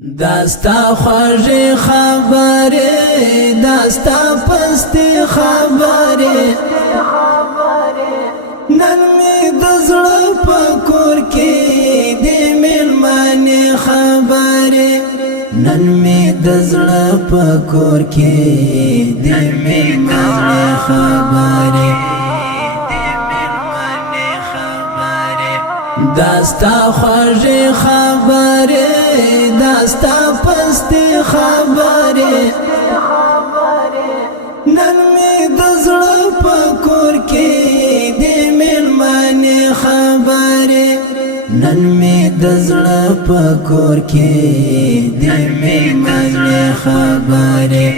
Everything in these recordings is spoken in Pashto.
داستا خوږی خبرې داستا پستی خبرې نن می د زړه په کور کې د میلمانې خبرې نن می د زړه په کور کې د میلمانې خبرې داستا خوږی خبرې داستا پستی خبرې نن می د زړه په کور کې د میلمانې خبرې نن می د زړه په کور کې د میلمانې خبرې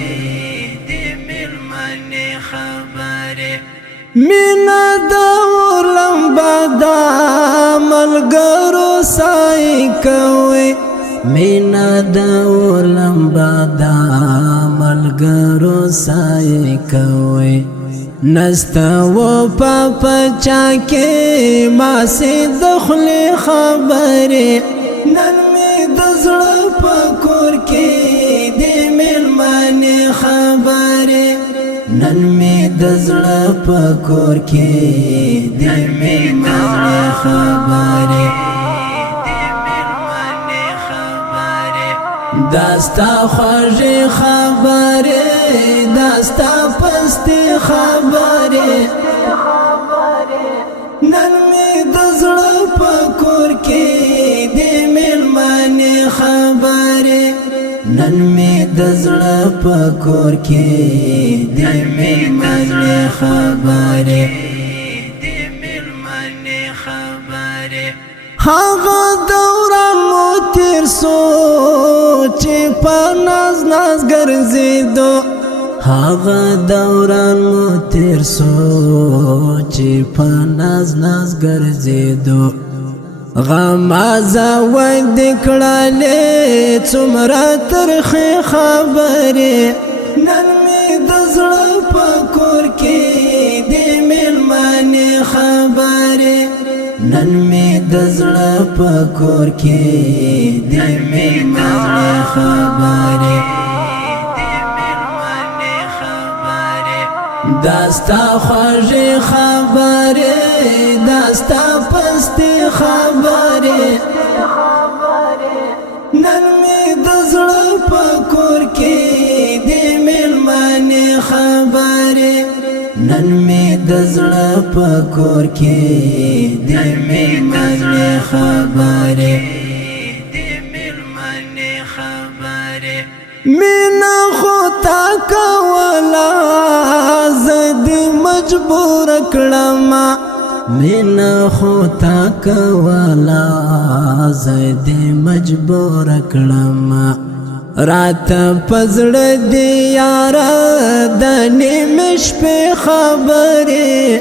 مینا د ورلمبا د ملګرو سای کوي مینا د ورلمبا د ملګرو سای کوي نستا و پاپا چا کې ما سي دخل خبرې نن می د زړه په کور کې د میلمانې خبرې نن می د زړه په کور کې د میلمانې خبرې داستا خوږی خبرې داستا پستی خبرې نن می د زړه په کور کې د میلمانې خبرې نن می د زړه په کور کې د میلمانې خبرې هغه دوران مو تیر سو چې په ناز ناز ګرځېدو هغه دوران مو تیر سو چې په ناز ناز ګرځېدو غمازه وند کړلې څومره ترخې خبرې نن می د زړه په کور کې د میلمانې خبرې نن می د زړه په کور کې د میلمانې خبرې داستا خوږی خبرې داستا پستی خبرې نن می د زړه په کور کې د میلمانې خبرې نن می د زړه په کور کې د میلمانې خبرې مینا خو تا کولا زدی مجبور کړم مینا خو تا کولا زدی مجبور کړم رات پزړه دی یار د نیمه شپې خبرې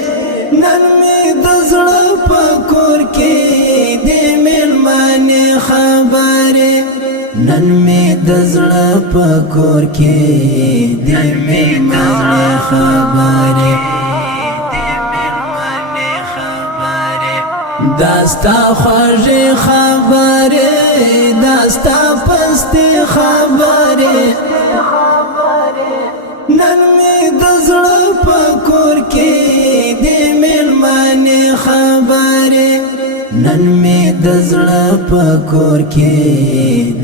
نن می د زړه په کور کې د میلمانې خبرې نن می د زړه په کور کې د میلمانې خبرې داستا خوږی خبرې داستا پستی خبرې نن می د زړه په کور کې د میلمانې خبرې نن می د زړه په کور کې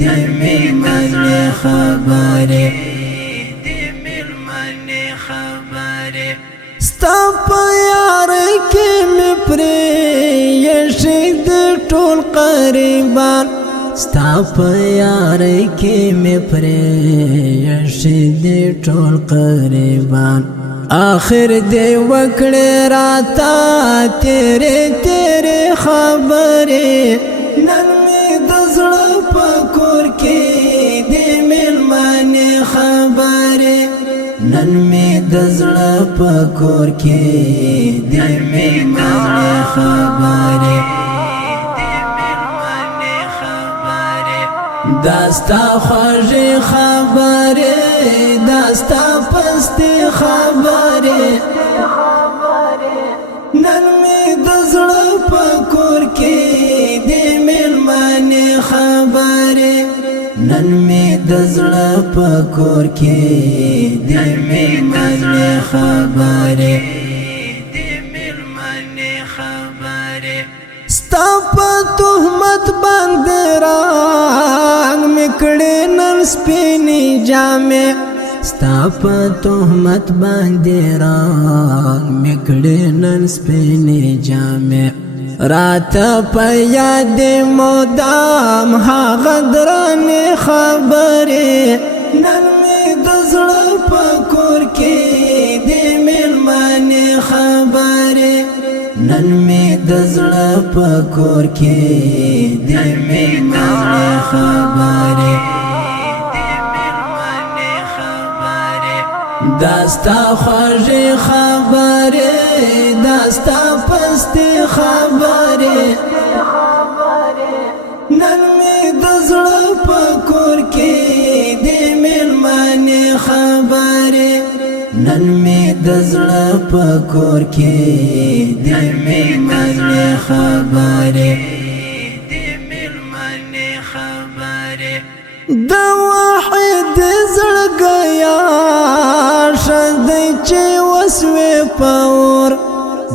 د میلمانې خبرې ستا په یار کې می پرې یشد ټول قریبان ستا په یار کې می پرې یشد ټول قریبان آخر دی وکړې راتا تیرې تیرې خبرې نن می د زړه په کور کې د میلمانې خبرې نن می د زړه په کور کې د میلمانې خبرې داستا خوږی خبرې داستا پستی خبرې نن می د زړه په کور کې د میلمانې خبرې نن نن می د زړه په کور کې د میلمنې خبرې ستا په تهمت باندې رنګ مې کړې نن سپینې جامې ستا په تهمت باندې رنګ مې کړې نن سپینې جامې راته په یاد مدام هغه درنې خبرې نن مې د زړه په کور کې د میلمنې خبرې نن مې د زړه په کور کې د میلمنې خبرې داستا خوږې خبرې داستا پستې خبرې نن مې د زړه په کور کې د میلمنې خبرې نن مې د زړه په کور کې د میلمنې خبرې د واحد زړګیا شدی چې وسوې پور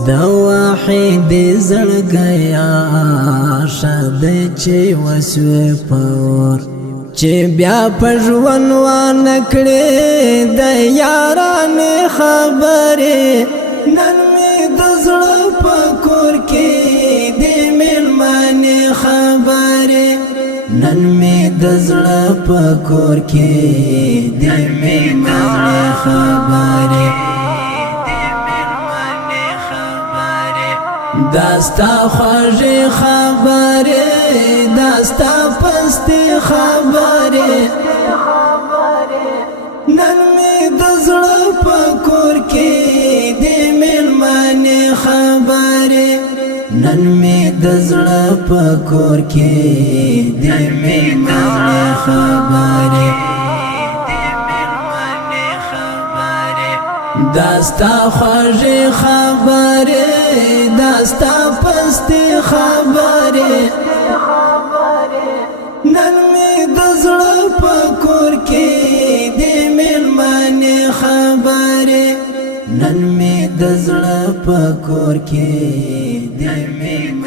د واحد زړګیا شدی چې وسوې پور چې بیا په ژوند وانه کړې د یارانې خبرې نن مې د زړه په کور کې د میلمنې خبرې نن مې د زړه په کور کې د میلمنې خبرې داستا خوږې خبرې داستا پستې خبرې نن مې د زړه په کور کې د میلمنې خبرې نن مې د زړه په کور کې د میلمنې خبرې داستا خوږې خبرې داستا پستې خبرې نن مې د زړه په کور کې د میلمنې خبرې نن مې د زړه په کور کې د میلمنې